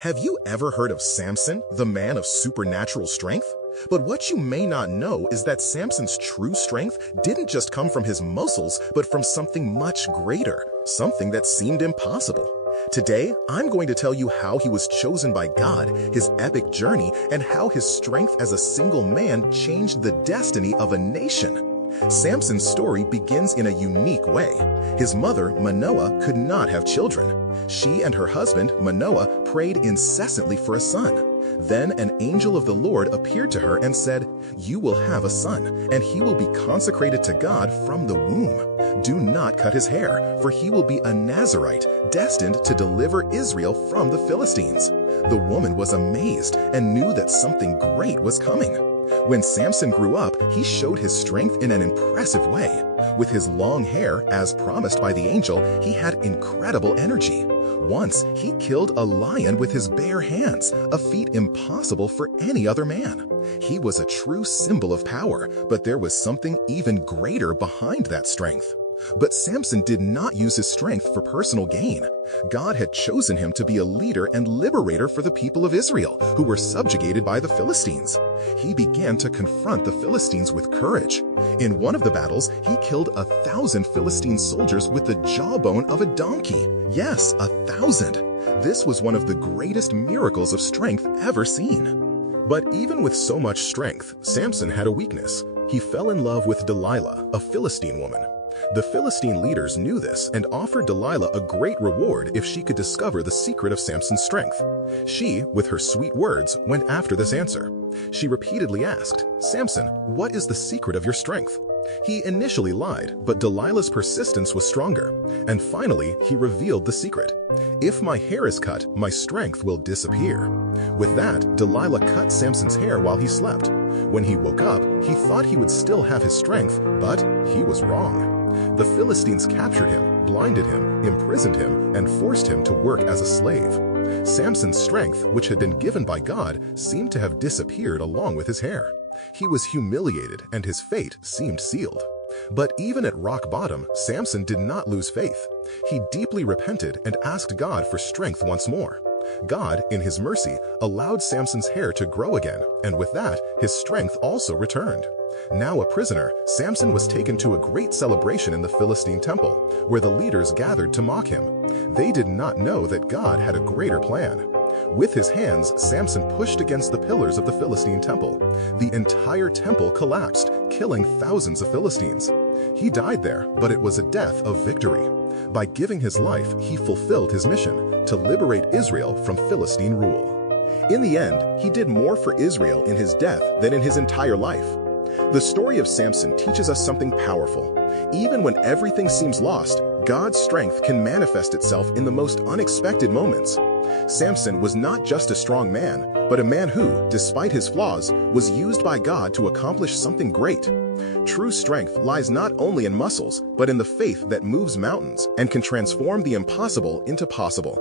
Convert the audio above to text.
Have you ever heard of Samson, the man of supernatural strength? But what you may not know is that Samson's true strength didn't just come from his muscles, but from something much greater, something that seemed impossible. Today, I'm going to tell you how he was chosen by God, his epic journey, and how his strength as a single man changed the destiny of a nation. Samson's story begins in a unique way. His mother, Manoah, could not have children. She and her husband, Manoah, prayed incessantly for a son. Then an angel of the Lord appeared to her and said, "You will have a son, and he will be consecrated to God from the womb. Do not cut his hair, for he will be a Nazirite, destined to deliver Israel from the Philistines." The woman was amazed and knew that something great was coming. When Samson grew up, he showed his strength in an impressive way. With his long hair, as promised by the angel, he had incredible energy. Once, he killed a lion with his bare hands, a feat impossible for any other man. He was a true symbol of power, but there was something even greater behind that strength. But Samson did not use his strength for personal gain. God had chosen him to be a leader and liberator for the people of Israel, who were subjugated by the Philistines. He began to confront the Philistines with courage. In one of the battles, he killed 1,000 Philistine soldiers with the jawbone of a donkey. Yes, 1,000. This was one of the greatest miracles of strength ever seen. But even with so much strength, Samson had a weakness. He fell in love with Delilah, a Philistine woman. The Philistine leaders knew this and offered Delilah a great reward if she could discover the secret of Samson's strength. She, with her sweet words, went after this answer. She repeatedly asked, "Samson, what is the secret of your strength?" He initially lied, but Delilah's persistence was stronger, and finally he revealed the secret. "If my hair is cut, my strength will disappear." With that, Delilah cut Samson's hair while he slept. When he woke up, he thought he would still have his strength, but he was wrong. The Philistines captured him, blinded him, imprisoned him, and forced him to work as a slave. Samson's strength, which had been given by God, seemed to have disappeared along with his hair. He was humiliated and his fate seemed sealed. But even at rock bottom, Samson did not lose faith. He deeply repented and asked God for strength once more. God, in his mercy, allowed Samson's hair to grow again, and with that, his strength also returned. Now a prisoner, Samson was taken to a great celebration in the Philistine temple, where the leaders gathered to mock him. They did not know that God had a greater plan. With his hands, Samson pushed against the pillars of the Philistine temple. The entire temple collapsed, killing thousands of Philistines. He died there, but it was a death of victory. By giving his life, he fulfilled his mission to liberate Israel from Philistine rule. In the end, he did more for Israel in his death than in his entire life. The story of Samson teaches us something powerful. Even when everything seems lost, God's strength can manifest itself in the most unexpected moments. Samson was not just a strong man, but a man who, despite his flaws, was used by God to accomplish something great. True strength lies not only in muscles, but in the faith that moves mountains and can transform the impossible into possible.